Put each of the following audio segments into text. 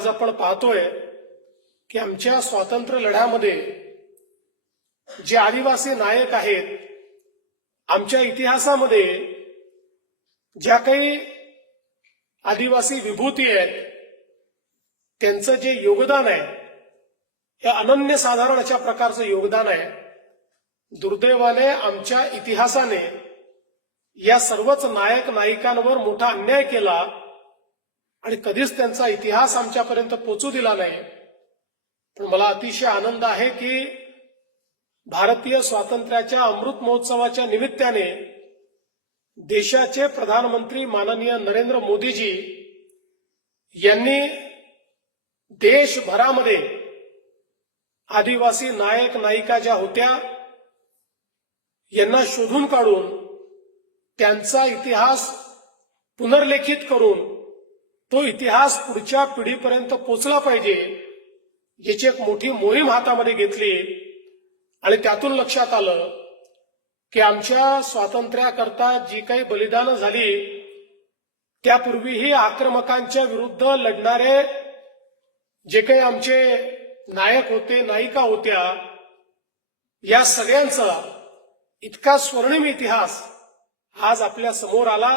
आज आपण पाहतोय की आमच्या स्वातंत्र्य लढ्यामध्ये जे आदिवासी नायक आहेत, आमच्या इतिहासामध्ये ज्या काही आदिवासी विभूती आहेत, त्यांचं जे योगदान आहे हे अनन्यसाधारण अशा प्रकारचं योगदान आहे. दुर्दैवाने आमच्या इतिहासाने या सर्वच नायक नायिकांवर मोठा अन्याय केला आणि कधीच त्यांचा इतिहास आमच्यापर्यंत पोहोचू दिला नाही. पण मला अतिशय आनंद आहे की भारतीय स्वातंत्र्याच्या अमृत महोत्सवाच्या निमित्ताने देशाचे प्रधानमंत्री माननीय नरेंद्र मोदीजी यांनी देशभरामध्ये आदिवासी नायक नायिका ज्या होत्या यांना शोधून काढून त्यांचा इतिहास पुनर्लेखित करून तो इतिहास पुढच्या पिढीपर्यंत पोचला पाहिजे याची एक मोठी मोहीम हातामध्ये घेतली. आणि त्यातून लक्षात आलं की आमच्या स्वातंत्र्याकरता जी काही बलिदानं झाली त्यापूर्वीही आक्रमकांच्या विरुद्ध लढणारे जे काही आमचे नायक होते, नायिका होत्या, या सगळ्यांचा इतका स्वर्णिम इतिहास आज आपल्या समोर आला.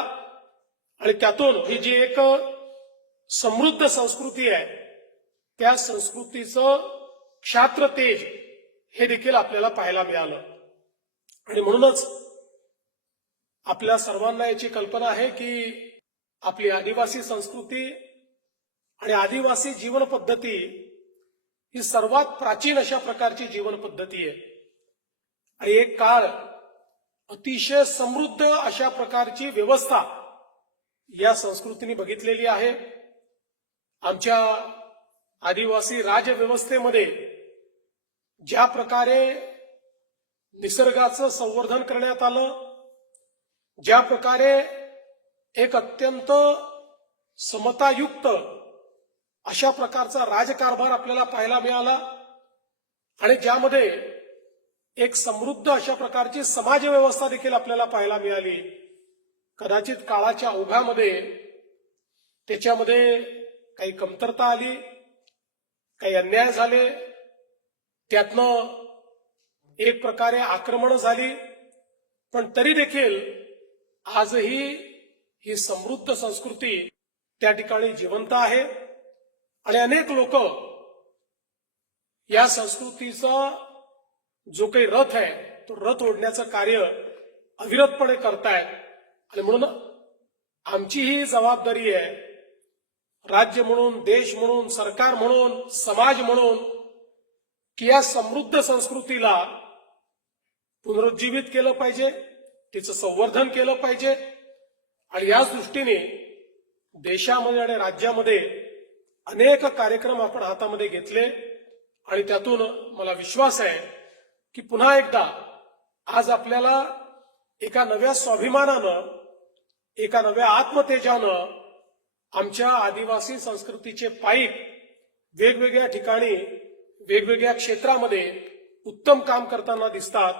आणि त्यातून ही जी एक समृद्ध संस्कृती आहे त्या संस्कृतीचं क्षात्र तेज हे देखील आपल्याला पाहायला मिळालं. आणि म्हणूनच आपल्या सर्वांना याची कल्पना आहे की आपली आदिवासी संस्कृती आणि आदिवासी जीवन पद्धती ही सर्वात प्राचीन अशा प्रकारची जीवन पद्धती आहे. आणि एक काळ अतिशय समृद्ध अशा प्रकारची व्यवस्था या संस्कृतीने बघितलेली आहे. आमच्या आदिवासी राजव्यवस्थेमध्ये ज्या प्रकारे निसर्गाचं संवर्धन करण्यात आलं, ज्या प्रकारे एक अत्यंत समतायुक्त अशा प्रकारचा राजकारभार आपल्याला पाहायला मिळाला आणि ज्यामध्ये एक समृद्ध अशा प्रकारची समाजव्यवस्था देखील आपल्याला पाहायला मिळाली. कदाचित काळाच्या ओघामध्ये त्याच्यामध्ये काही कमतरता आली, काही अन्याय झाले, त्यातनं एक प्रकारे आक्रमण झाली, पण तरी देखील आजही ही समृद्ध संस्कृती त्या ठिकाणी जिवंत आहे. आणि अनेक लोक या संस्कृतीचा जो काही रथ आहे तो रथ ओढण्याचं कार्य अविरतपणे करतायत. आणि म्हणून आमची ही जबाबदारी आहे, राज्य म्हणून, देश म्हणून, सरकार म्हणून, समाज म्हणून, की या समृद्ध संस्कृतीला पुनरुज्जीवित केलं पाहिजे, तिचं संवर्धन केलं पाहिजे. आणि याच दृष्टीने देशामध्ये आणि राज्यामध्ये अनेक कार्यक्रम आपण हातामध्ये घेतले. आणि त्यातून मला विश्वास आहे की पुन्हा एकदा आज आपल्याला एका नव्या स्वाभिमानानं, एका नव्या आत्मतेजानं आमच्या आदिवासी संस्कृतीचे पाईक वेगवेगळ्या ठिकाणी, वेगवेगळ्या क्षेत्रामध्ये उत्तम काम करताना दिसतात.